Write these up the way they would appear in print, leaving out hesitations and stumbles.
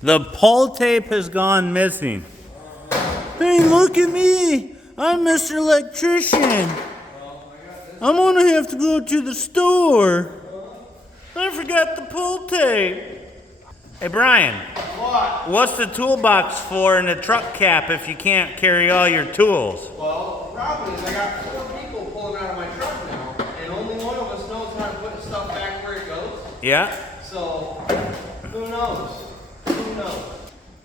The pull tape has gone missing. Hey, look at me. I'm Mr. Electrician. I'm gonna have to go to the store. I forgot the pull tape. Hey, Brian. What? What's the toolbox for in the truck cap if you can't carry all your tools? Well, the problem is I got 4 people pulling out of my truck now, and only one of us knows how to put the stuff back where it goes. Yeah. So, who knows? Who knows?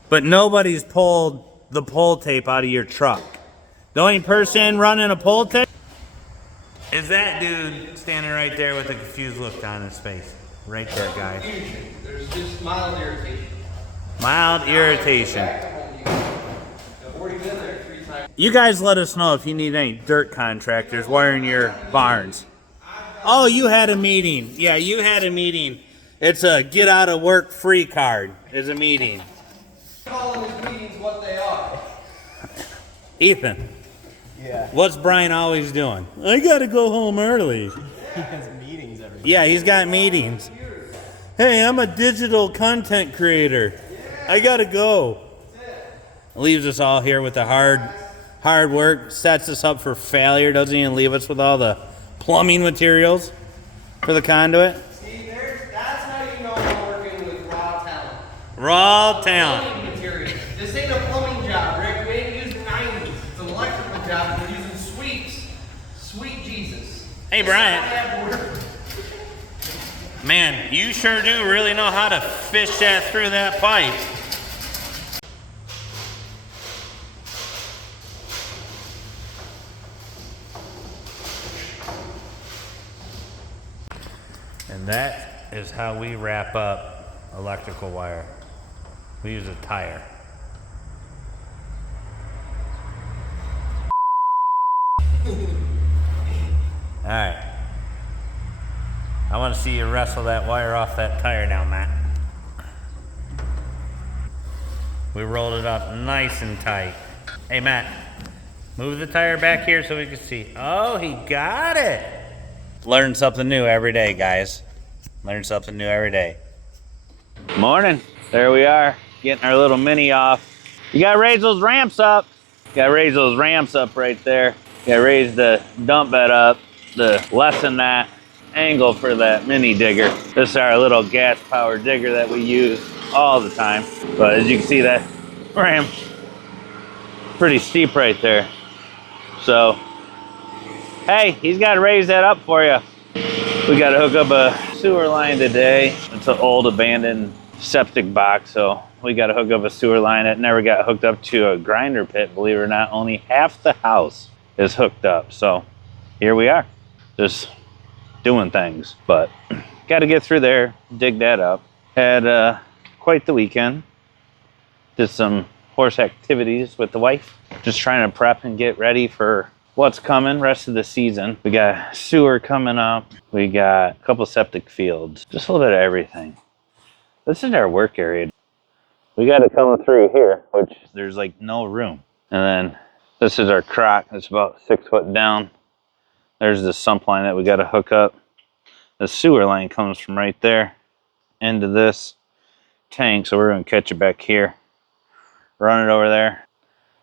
But nobody's pulled the pull tape out of your truck. The only person running a pull tape is that dude standing right there with a confused look on his face. Right there, guys. Confusion. There's just mild irritation. Mild irritation. I've already been there 3 times. You guys let us know if you need any dirt contractors wiring your barns. Oh, you had a meeting. Yeah, you had a meeting. It's a get out of work free card. Is a meeting. Calling these meetings what they are. Ethan. Yeah. What's Brian always doing? I gotta go home early. He has meetings every day. Yeah, he's got meetings. Hey, I'm a digital content creator. I gotta go. Leaves us all here with the hard work. Sets us up for failure. Doesn't even leave us with all the plumbing materials for the conduit. See, that's how you know I'm working with raw talent. Raw talent. Plumbing material. This ain't a plumbing job, Rick. We ain't using 90s. It's an electrical job. We're using sweeps. Sweet Jesus. Hey, Brian. Man, you sure do really know how to fish that through that pipe. And that is how we wrap up electrical wire. We use a tire. All right. I want to see you wrestle that wire off that tire now, Matt. We rolled it up nice and tight. Hey, Matt, move the tire back here so we can see. Oh, he got it. Learn something new every day, guys. Learn something new every day. Morning. There we are, getting our little mini off. You gotta raise those ramps up. Gotta raise those ramps up right there. Gotta raise the dump bed up to lessen that angle for that mini digger. This is our little gas powered digger that we use all the time. But as you can see, that ramp pretty steep right there. So, hey, he's got to raise that up for you. We got to hook up a sewer line today. It's an old abandoned septic box, so we got to hook up a sewer line. It never got hooked up to a grinder pit, believe it or not. Only half the house is hooked up. So here we are, just doing things. But got to get through there, dig that up. Had quite the weekend. Did some horse activities with the wife. Just trying to prep and get ready for what's coming rest of the season. We got sewer coming up. We got a couple septic fields. Just a little bit of everything. This is our work area. We got to come through here, which there's like no room. And then this is our crock. It's about 6 foot down. There's the sump line that we got to hook up. The sewer line comes from right there into this tank. So we're going to catch it back here. Run it over there.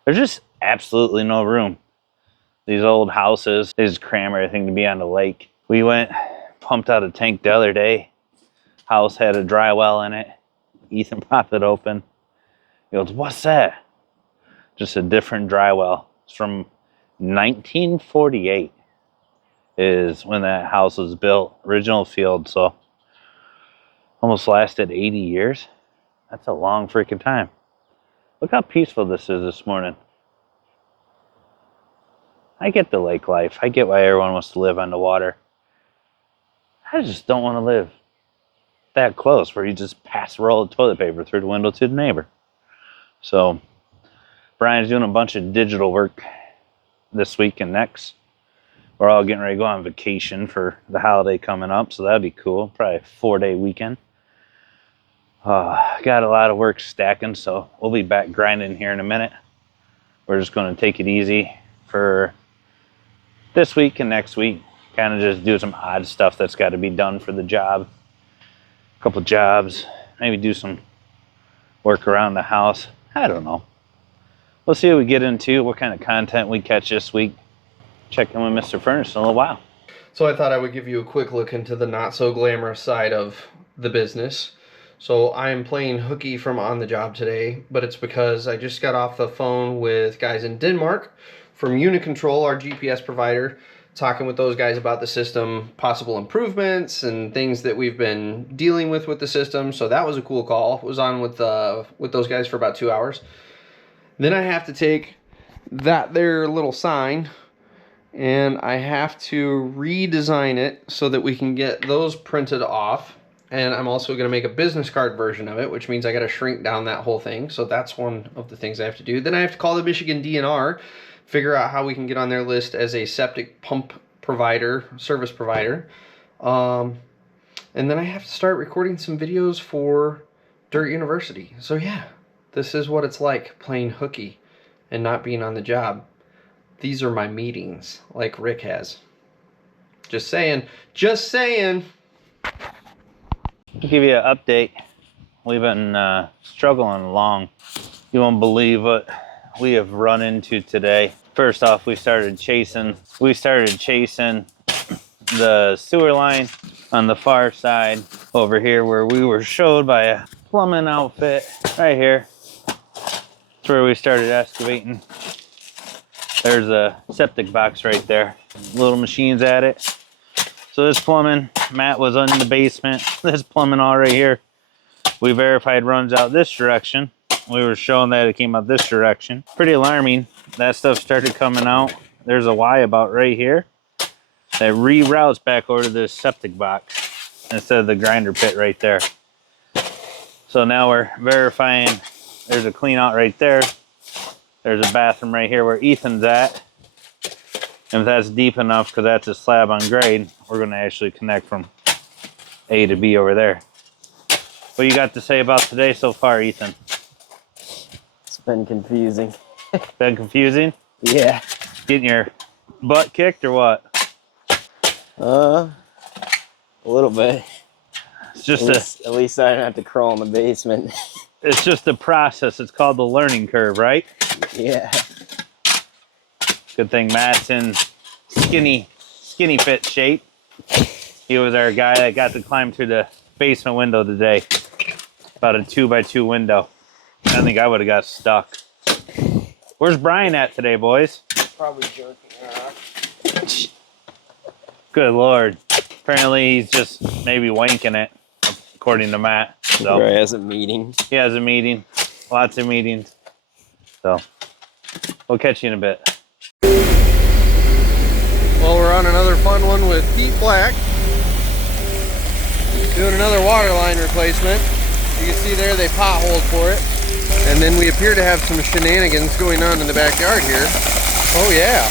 There's just absolutely no room. These old houses, they just cram everything to be on the lake. We went, pumped out a tank the other day. House had a dry well in it. Ethan popped it open. He goes, "What's that?" Just a different dry well. It's from 1948 is when that house was built. Original field, so almost lasted 80 years. That's a long freaking time. Look how peaceful this is this morning. I get the lake life. I get why everyone wants to live on the water. I just don't want to live that close where you just pass a roll of toilet paper through the window to the neighbor. So Brian's doing a bunch of digital work this week and next. We're all getting ready to go on vacation for the holiday coming up, so that'd be cool. Probably a 4-day weekend. Got a lot of work stacking, so we'll be back grinding here in a minute. We're just going to take it easy for this week and next week. Kind of just do some odd stuff that's got to be done for the job. A couple jobs, maybe do some work around the house. I don't know. We'll see what we get into, what kind of content we catch this week. Check in with Mr. Furnace in a little while. So I thought I would give you a quick look into the not so glamorous side of the business. So I'm playing hooky from on the job today, but it's because I just got off the phone with guys in Denmark from Unicontrol, our GPS provider, talking with those guys about the system, possible improvements and things that we've been dealing with the system. So that was a cool call. I was on with those guys for about 2 hours. Then I have to take that there little sign and I have to redesign it so that we can get those printed off. And I'm also going to make a business card version of it, which means I got to shrink down that whole thing. So that's one of the things I have to do. Then I have to call the Michigan DNR, figure out how we can get on their list as a septic pump provider, service provider. And then I have to start recording some videos for Dirt University. So yeah, this is what it's like playing hooky and not being on the job. These are my meetings, like Rick has. Just saying. Just saying. I'll give you an update. We've been struggling along. You won't believe what we have run into today. First off, we started chasing the sewer line on the far side over here where we were showed by a plumbing outfit right here. That's where we started excavating. There's a septic box right there. Little machines at it. So this plumbing, Matt was in the basement. This plumbing all right here, we verified runs out this direction. We were showing that it came out this direction. Pretty alarming. That stuff started coming out. There's a Y about right here that reroutes back over to this septic box instead of the grinder pit right there. So now we're verifying. There's a clean out right there. There's a bathroom right here where Ethan's at. And if that's deep enough, because that's a slab on grade, we're going to actually connect from A to B over there. What you got to say about today so far, Ethan? It's been confusing. Been confusing? Yeah. Getting your butt kicked or what? A little bit. It's just at least I don't have to crawl in the basement. It's just a process. It's called the learning curve, right? Yeah. Good thing Matt's in skinny fit shape. He was our guy that got to climb through the basement window today. About a 2x2 window. I think I would have got stuck. Where's Bryan at today, boys? Probably jerking off. Good Lord. Apparently he's just maybe wanking it, according to Matt. So Right, has a meeting. he has a meeting. Lots of meetings. So we'll catch you in a bit. Well, we're on another fun one with Pete Black. Doing another water line replacement. You can see there they potholed for it. And then we appear to have some shenanigans going on in the backyard here. Oh yeah.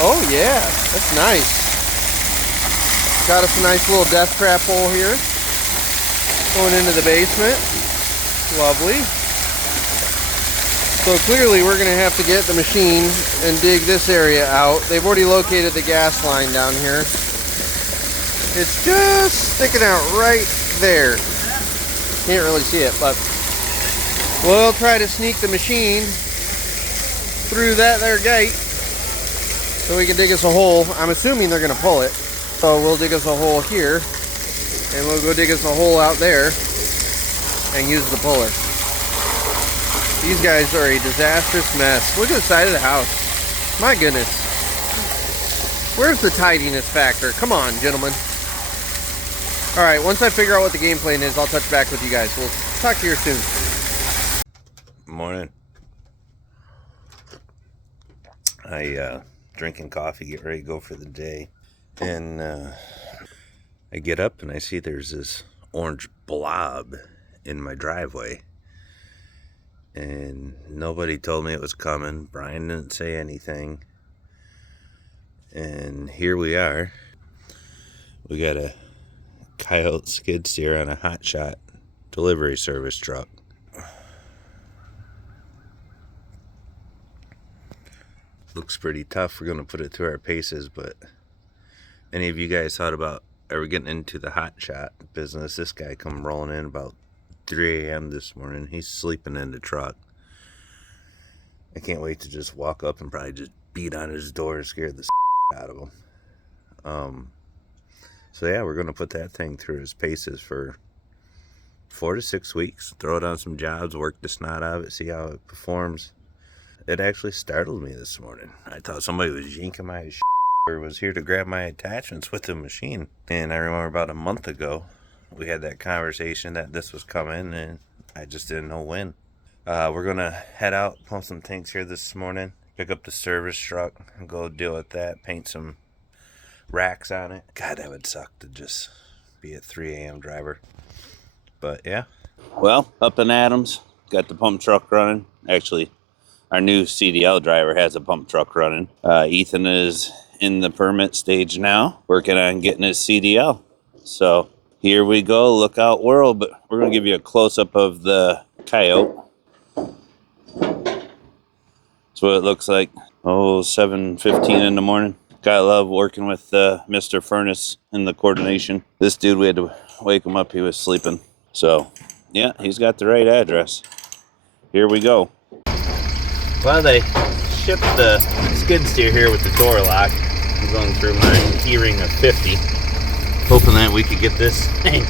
Oh yeah, that's nice. Got us a nice little death trap hole here. Going into the basement. Lovely. So clearly we're going to have to get the machine and dig this area out. They've already located the gas line down here. It's just sticking out right there. Can't really see it, but we'll try to sneak the machine through that there gate so we can dig us a hole. I'm assuming they're going to pull it. So we'll dig us a hole here and we'll go dig us a hole out there and use the puller. These guys are a disastrous mess. Look at the side of the house. My goodness. Where's the tidiness factor? Come on, gentlemen. Alright, once I figure out what the game plan is, I'll touch back with you guys. We'll talk to you soon. Morning. I drinking coffee, get ready to go for the day. And I get up and I see there's this orange blob in my driveway. And nobody told me it was coming. Bryan didn't say anything. And here we are. We got a coyote skid steer on a hot shot delivery service truck. Looks pretty tough. We're going to put it through our paces, but any of you guys thought about ever getting into the hot shot business? This guy come rolling in about 3 a.m. this morning. He's sleeping in the truck. I can't wait to just walk up and probably just beat on his door and scare the out of him. So yeah, we're going to put that thing through his paces for 4 to 6 weeks. Throw it on some jobs, work the snot out of it, see how it performs. It actually startled me this morning. I thought somebody was yanking my or was here to grab my attachments with the machine. And I remember about a month ago, we had that conversation that this was coming, and I just didn't know when. We're going to head out, pump some tanks here this morning, pick up the service truck, and go deal with that, paint some racks on it. God, that would suck to just be a 3 a.m. driver. But yeah. Well, up in Adams, got the pump truck running. Actually, our new CDL driver has a pump truck running. Ethan is in the permit stage now, working on getting his CDL. So here we go, lookout world. But we're going to give you a close-up of the Coyote. That's what it looks like. 7:15 in the morning. Gotta love working with Mr. Furnace in the coordination. This dude, we had to wake him up. He was sleeping. So, yeah, he's got the right address. Here we go. Well, they shipped the skid steer here with the door lock. I'm going through my keyring of 50. Hoping that we could get this thing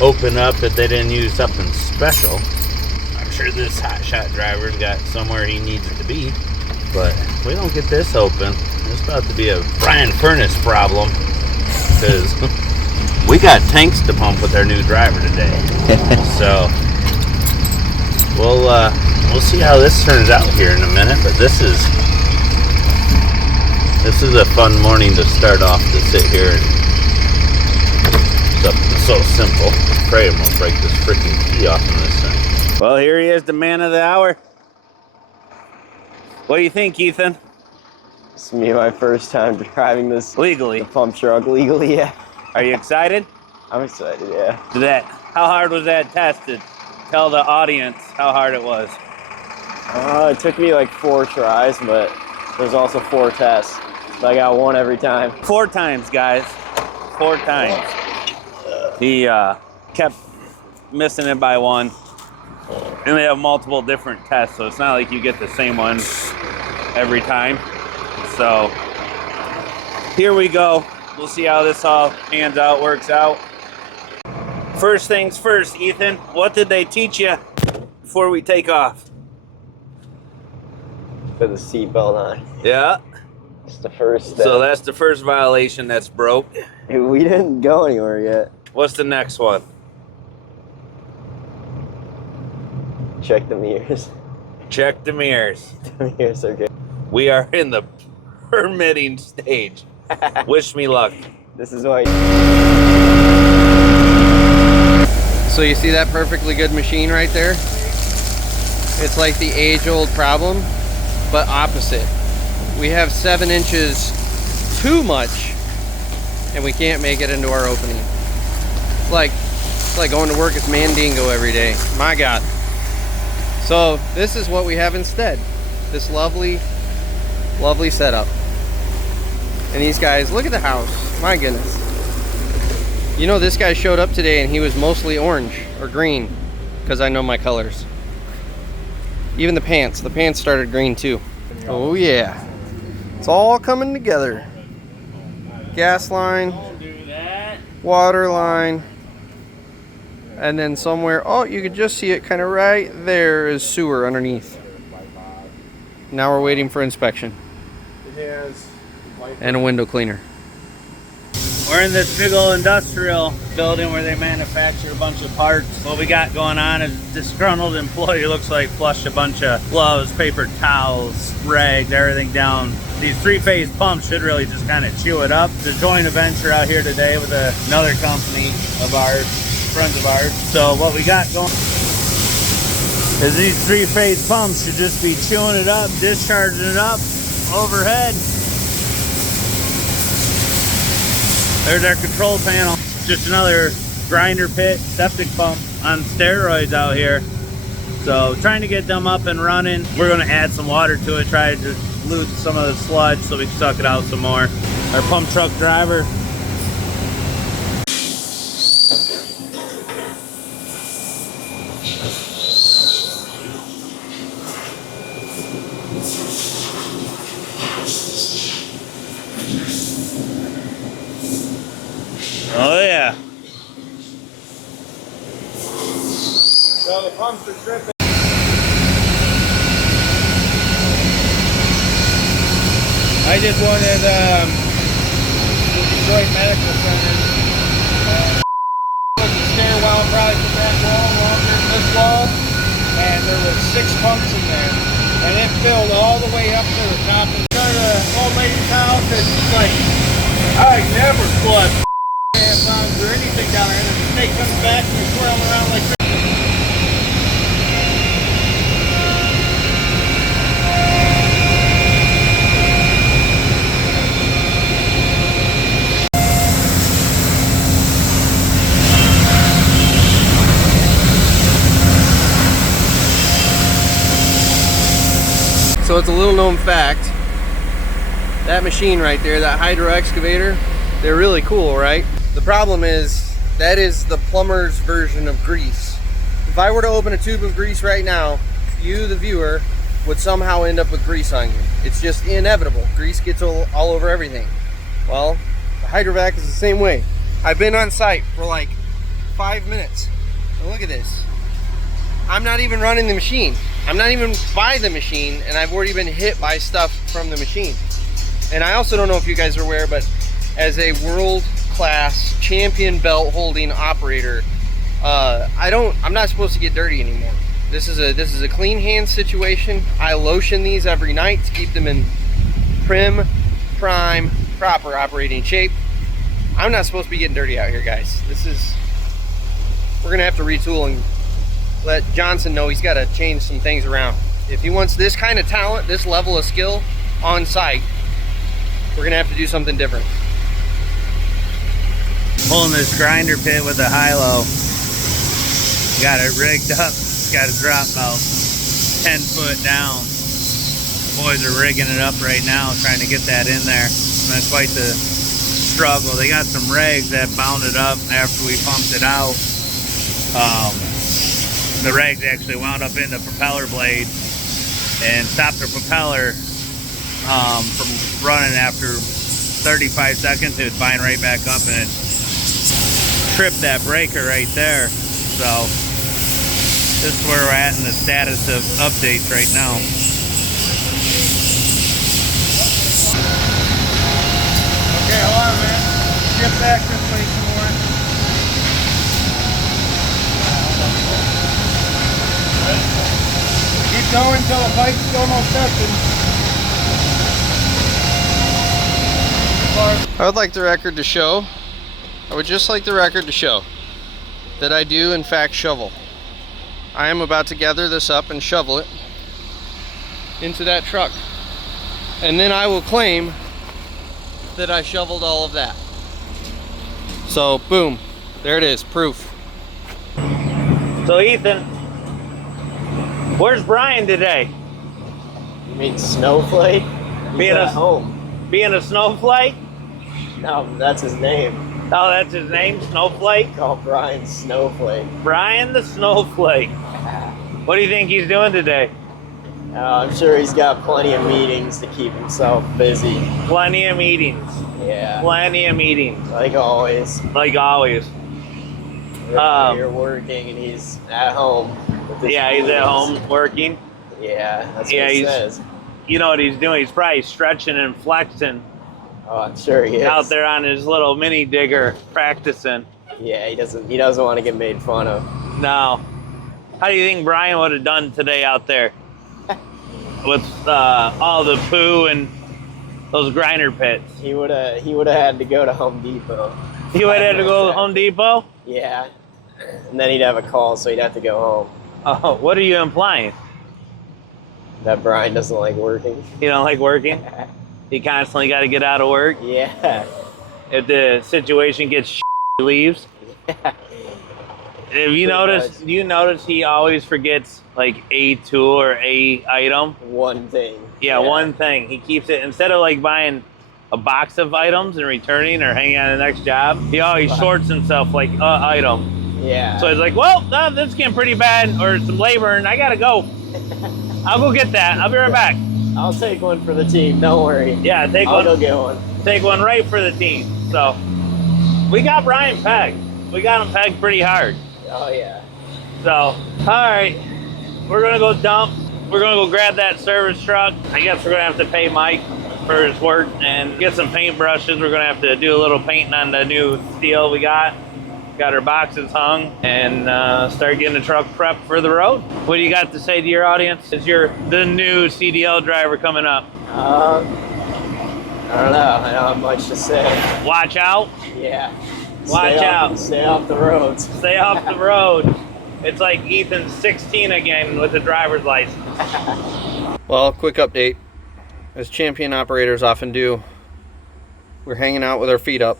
open up, that they didn't use something special. I'm sure this hotshot driver's got somewhere he needs it to be. But if we don't get this open, it's about to be a Bryan Furnace problem. Because we got tanks to pump with our new driver today. So we'll see how this turns out here in a minute. But this is a fun morning to start off, to sit here and something so simple. Pray it won't break this freaking key off in this thing. Well, here he is, the man of the hour. What do you think, Ethan? It's me, my first time driving this Legally. the pump truck legally. Yeah, Are you excited? I'm excited. Yeah. How hard was that test? To tell the audience how hard it was. It took me like 4 tries, but there's also 4 tests. So I got 1 every time. 4 times, guys. 4 times. He kept missing it by 1. And they have multiple different tests, so it's not like you get the same one every time. So here we go. We'll see how this all pans out, works out. First things first, Ethan, what did they teach you before we take off? Put the seatbelt on. Yeah. It's the first step. So that's the first violation that's broke. We didn't go anywhere yet. What's the next one? Check the mirrors. Check the mirrors. The mirrors are good. We are in the permitting stage. Wish me luck. This is why. So you see that perfectly good machine right there? It's like the age-old problem, but opposite. We have 7 inches too much, and we can't make it into our opening. It's like going to work as Mandingo every day. My God. So this is what we have instead. This lovely, lovely setup. And these guys, look at the house. My goodness. You know, this guy showed up today and he was mostly orange or green, because I know my colors. Even the pants started green too. Oh yeah. It's all coming together. Gas line, water line, and then somewhere, oh, you could just see it kind of right there is sewer underneath. Now we're waiting for inspection. And a window cleaner. We're in this big old industrial building where they manufacture a bunch of parts. What we got going on is disgruntled employee looks like flushed a bunch of gloves, paper towels, rags, everything down. These 3-phase pumps should really just kind of chew it up. It's a joint venture out here today with another company of ours, friends of ours. So what we got going is these 3-phase pumps should just be chewing it up, discharging it up overhead. There's our control panel. Just another grinder pit septic pump on steroids out here. So trying to get them up and running. We're gonna add some water to it, try to dilute some of the sludge so we can suck it out some more. Our pump truck driver. Oh yeah. So the pumps are tripping. I did one at the Detroit Medical Center. Was a stairwell probably from that wall longer than this wall, and there was 6 pumps in there, and it filled all the way up to the top of the old lady's house, and she's like, I never slept pounds or anything down there, and the snake comes back and you're swirling around like this. So it's a little known fact, that machine right there, that hydro excavator, they're really cool, right? The problem is, that is the plumber's version of grease. If I were to open a tube of grease right now, you, the viewer, would somehow end up with grease on you. It's just inevitable. Grease gets all over everything. Well, the hydrovac is the same way. I've been on site for like 5 minutes. And look at this. I'm not even running the machine. I'm not even by the machine, and I've already been hit by stuff from the machine. And I also don't know if you guys are aware, but as a world-class champion belt holding operator, I'm not supposed to get dirty anymore. This is a clean hand situation. I lotion these every night to keep them in prime, proper operating shape. I'm not supposed to be getting dirty out here, guys. We're gonna have to retool and let Johnson know he's got to change some things around. If he wants this kind of talent, this level of skill on site, we're gonna have to do something different. Pulling this grinder pit with a high-low. Got it rigged up. Got to drop about 10 foot down. Boys are rigging it up right now, trying to get that in there. It's been quite the struggle. They got some rigs that bound it up after we pumped it out. The rags actually wound up in the propeller blade and stopped the propeller from running after 35 seconds. It would bind right back up and it tripped that breaker right there. So this is where we're at in the status of updates right now. Okay, hold on, man. Get back this way some more. Keep going until the pipe's almost touching. I would like the record to show, I would just like the record to show that I do in fact shovel. I am about to gather this up and shovel it into that truck. And then I will claim that I shoveled all of that. So boom, there it is, proof. So Ethan, where's Bryan today? You mean Snowflake? He's at home. Being a snowflake? No, that's his name. Oh, that's his name, Snowflake? Called Bryan Snowflake. Bryan the Snowflake. What do you think he's doing today? I'm sure he's got plenty of meetings to keep himself busy. Plenty of meetings. Yeah. Plenty of meetings. Like always. Like always. You're working and he's at home. Yeah, he's at home working. Yeah, that's what he says. You know what he's doing? He's probably stretching and flexing. Oh, I'm sure he is. Out there on his little mini digger practicing. Yeah, he doesn't want to get made fun of. No. How do you think Bryan would have done today out there? With all the poo and those grinder pits. He would have had to go to Home Depot. He would have had to go to Home Depot? Yeah. And then he'd have a call, so he'd have to go home. Oh, what are you implying? That Bryan doesn't like working. You don't like working? You constantly got to get out of work? Yeah. If the situation gets he leaves? Yeah. If you notice, you notice he always forgets like a tool or a item. One thing. Yeah, one thing. He keeps it, instead of like buying a box of items and returning or hanging on the next job, he always shorts himself like item. Yeah. So he's like, well, no, this is getting pretty bad, or some labor, and I gotta go. I'll go get that. I'll be right back. I'll take one for the team. Don't worry. Yeah, I'll go get one. Take one right for the team. So we got Bryan pegged. We got him pegged pretty hard. Oh yeah. So, all right, we're gonna go dump. We're gonna go grab that service truck. I guess we're gonna have to pay Mike for his work and get some paint brushes. We're gonna have to do a little painting on the new steel we got. Got our boxes hung and start getting the truck prepped for the road. What do you got to say to your audience? Is the new CDL driver coming up? I don't know. I don't have much to say. Watch out. Yeah. Watch out. Stay off the roads. Stay off the road. It's like Ethan's 16 again with the driver's license. Well, quick update. As champion operators often do, we're hanging out with our feet up.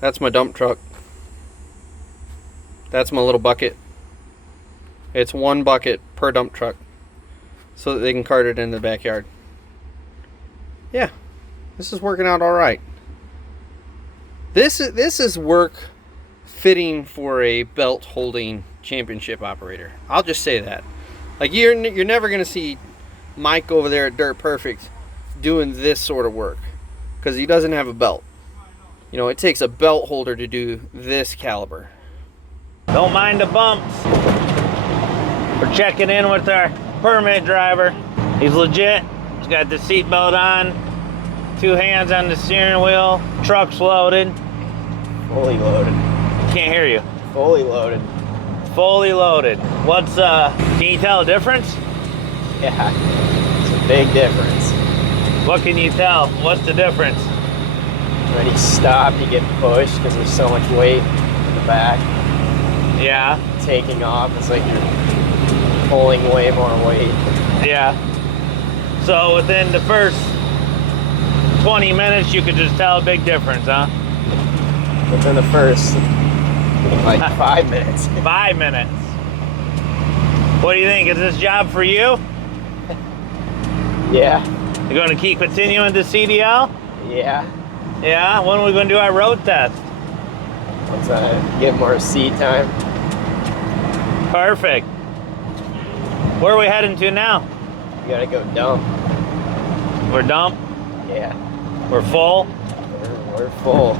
That's my dump truck. That's my little bucket. It's 1 bucket per dump truck so that they can cart it in the backyard. Yeah, this is working out all right. This is work fitting for a belt holding championship operator. I'll just say that. Like you're never gonna see Mike over there at Dirt Perfect doing this sort of work because he doesn't have a belt. You know, it takes a belt holder to do this caliber. Don't mind the bumps. We're checking in with our permit driver. He's legit. He's got the seatbelt on, 2 hands on the steering wheel, truck's loaded. Fully loaded. Can't hear you. Fully loaded. Fully loaded. Can you tell a difference? Yeah. It's a big difference. What can you tell? What's the difference? When you stop, you get pushed because there's so much weight in the back. Yeah. Taking off, it's like you're pulling way more weight. Yeah. So within the first 20 minutes, you could just tell a big difference, huh? Within the first, like 5 minutes. 5 minutes. What do you think? Is this job for you? Yeah. You're going to keep continuing the CDL? Yeah. Yeah? When are we going to do our road test? Let's get more seat time. Perfect. Where are we heading to now? We gotta go dump. We're dump? Yeah. We're full? We're full.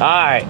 All right.